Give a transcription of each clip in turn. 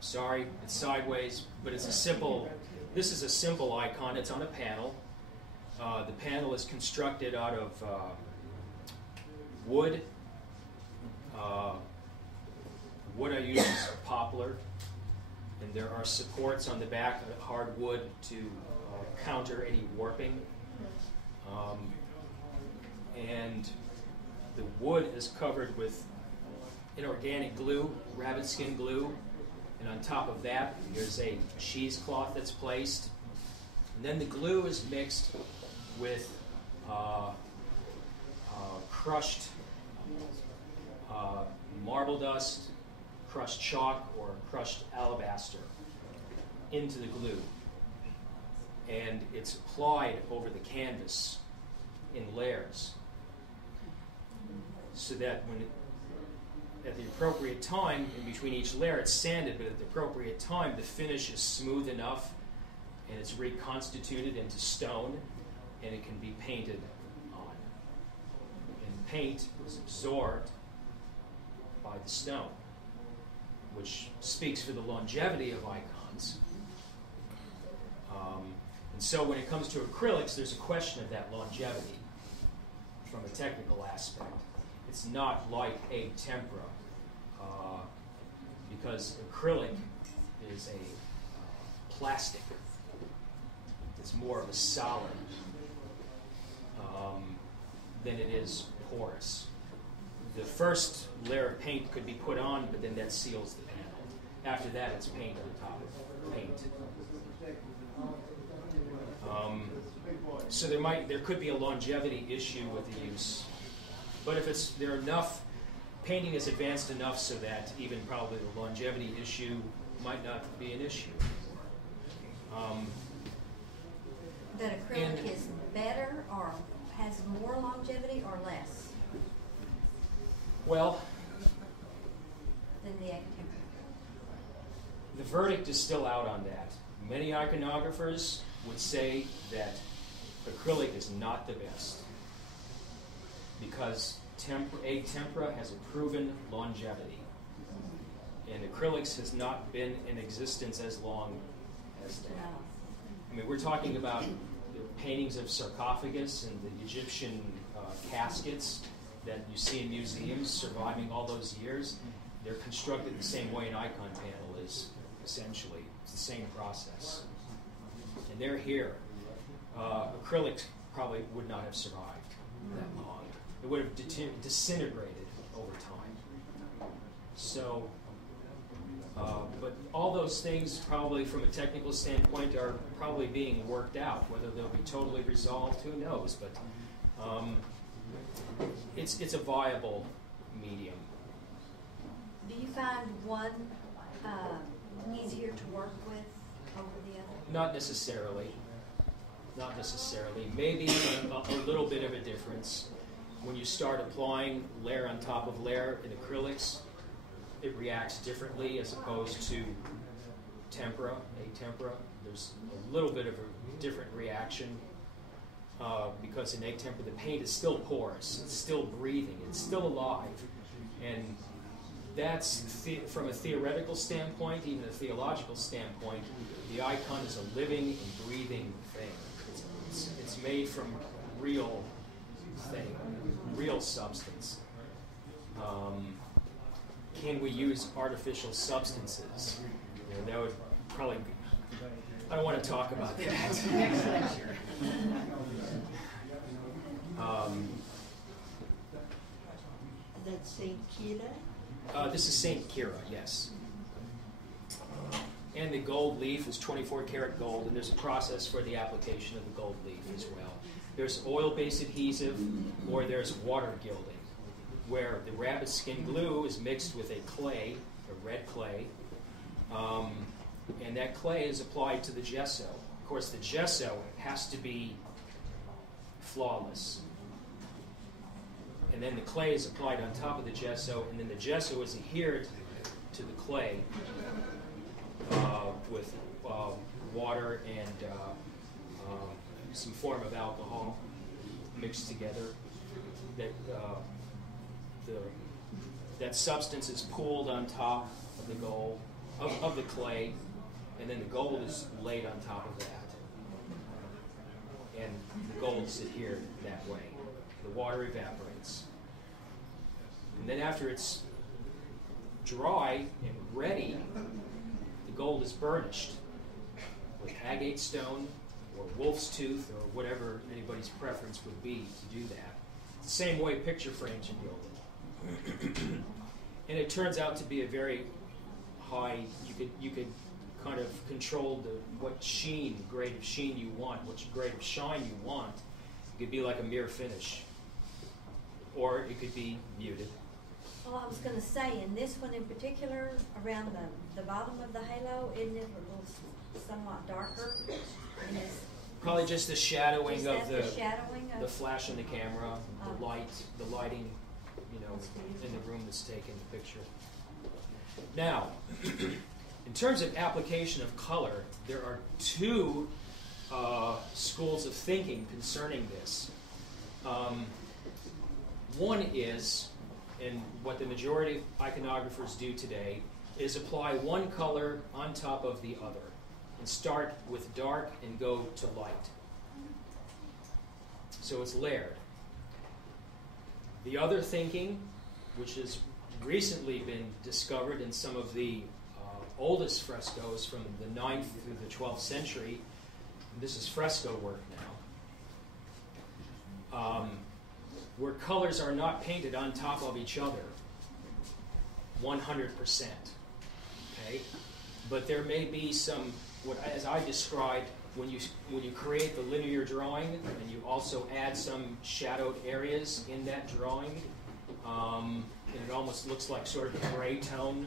Sorry, it's sideways, but it's a simple, this is a simple icon. It's on a panel. The panel is constructed out of wood. Wood I use is poplar, and there are supports on the back of hardwood to counter any warping. And the wood is covered with inorganic glue, rabbit skin glue, and on top of that there's a cheesecloth that's placed. And then the glue is mixed with crushed marble dust, crushed chalk, or crushed alabaster into the glue. And it's applied over the canvas in layers, so that when at the appropriate time, in between each layer, it's sanded, but at the appropriate time, the finish is smooth enough and it's reconstituted into stone, and it can be painted on. And paint is absorbed by the stone, which speaks for the longevity of icons. And so when it comes to acrylics, there's a question of that longevity from a technical aspect. It's not like egg tempera, because acrylic is a plastic. It's more of a solid than it is porous. The first layer of paint could be put on, but then that seals the panel. After that, it's paint on top of paint. So there could be a longevity issue with the use, but if there are enough, painting is advanced enough so that even probably the longevity issue might not be an issue. That acrylic is better or has more longevity or less? Well, than the egg tempera. The verdict is still out on that. Many iconographers would say that acrylic is not the best because egg tempera has a proven longevity, and acrylics has not been in existence as long as that. I mean, we're talking about the paintings of sarcophagus and the Egyptian caskets that you see in museums surviving all those years. They're constructed the same way an icon panel is, essentially. It's the same process. And they're here. Acrylics probably would not have survived that long. It would have disintegrated over time. So, but all those things probably from a technical standpoint are probably being worked out. Whether they'll be totally resolved, who knows? But it's a viable medium. Do you find one easier to work with over the other? Not necessarily. Not necessarily. Maybe a little bit of a difference. When you start applying layer on top of layer in acrylics, it reacts differently as opposed to tempera, egg tempera. There's a little bit of a different reaction because in egg tempera the paint is still porous, it's still breathing, it's still alive. And that's, from a theoretical standpoint, even a theological standpoint, the icon is a living and breathing thing. It's made from real thing, real substance. Can we use artificial substances? You know, that would probably be, I don't want to talk about that. Next lecture. That's St. Kira? This is St. Kira, yes. And the gold leaf is 24 karat gold, and there's a process for the application of the gold leaf as well. There's oil-based adhesive, or there's water gilding, where the rabbit skin glue is mixed with a clay, a red clay, and that clay is applied to the gesso. Of course, the gesso has to be flawless. And then the clay is applied on top of the gesso, and then the gesso is adhered to the clay with water and some form of alcohol mixed together. That substance is pooled on top of the gold, of the clay, and then the gold is laid on top of that. And the gold is adhered that way. The water evaporates. And then after it's dry and ready, the gold is burnished with agate stone or wolf's tooth or whatever anybody's preference would be to do that. It's the same way picture frames are gilded. And it turns out to be a very high, you could kind of control what sheen, grade of sheen you want, what grade of shine you want. It could be like a mirror finish. Or it could be muted. Well, I was going to say, in this one in particular, around the bottom of the halo, isn't it a little somewhat darker? And probably just the shadowing of the flash in the camera, the lighting, in the room that's taking the picture. Now, in terms of application of color, there are two schools of thinking concerning this. One is, and what the majority of iconographers do today, is apply one color on top of the other and start with dark and go to light. So it's layered. The other thinking, which has recently been discovered in some of the oldest frescoes from the 9th through the 12th century, this is fresco work now, where colors are not painted on top of each other 100%. Okay? But there may be some, as I described, when you create the linear drawing and you also add some shadowed areas in that drawing, and it almost looks like sort of a gray tone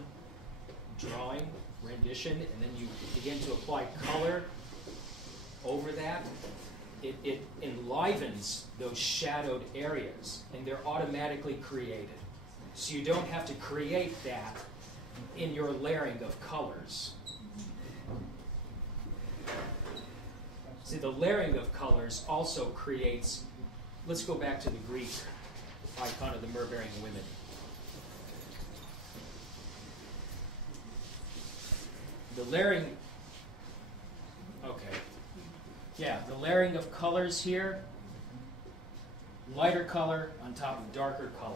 drawing, rendition, and then you begin to apply color over that, it enlivens those shadowed areas, and they're automatically created. So you don't have to create that in your layering of colors. See, the layering of colors also creates, let's go back to the Greek icon of the Myrrh Bearing Women. The layering, the layering of colors here, lighter color on top of darker color.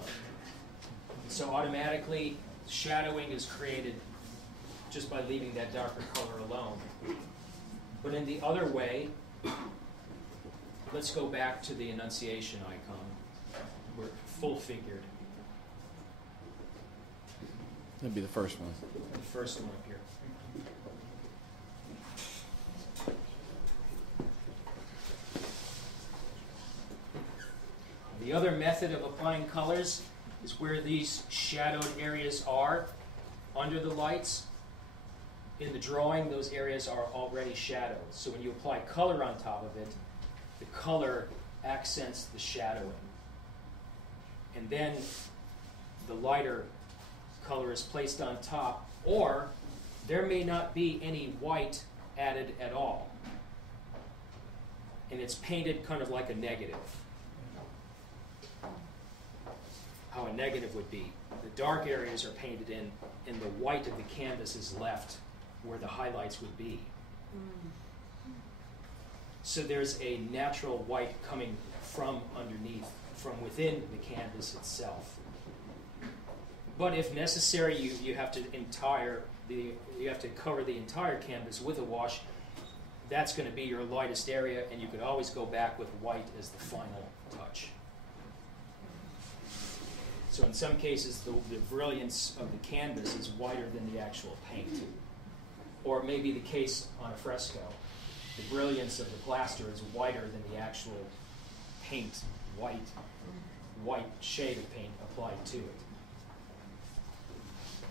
So automatically, shadowing is created just by leaving that darker color alone. But in the other way, let's go back to the Annunciation icon. We're full-figured. That'd be the first one. The first one up here. The other method of applying colors is where these shadowed areas are under the lights. In the drawing, those areas are already shadowed. So when you apply color on top of it, the color accents the shadowing. And then the lighter color is placed on top, or there may not be any white added at all. And it's painted kind of like a negative. How a negative would be. The dark areas are painted in, and the white of the canvas is left where the highlights would be. So there's a natural white coming from underneath, from within the canvas itself. But if necessary, you have to cover the entire canvas with a wash. That's going to be your lightest area, and you could always go back with white as the final touch. So in some cases, the brilliance of the canvas is whiter than the actual paint. Or it may be the case on a fresco. The brilliance of the plaster is whiter than the actual paint, white shade of paint applied to it.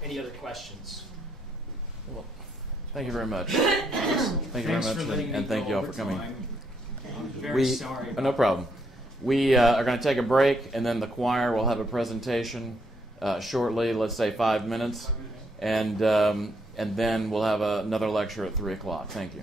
Any other questions? Well, thank you very much. Thank you very much, and thank you all for coming. I'm very sorry. No problem. We are going to take a break, and then the choir will have a presentation shortly, let's say 5 minutes, and then we'll have another lecture at 3 o'clock. Thank you.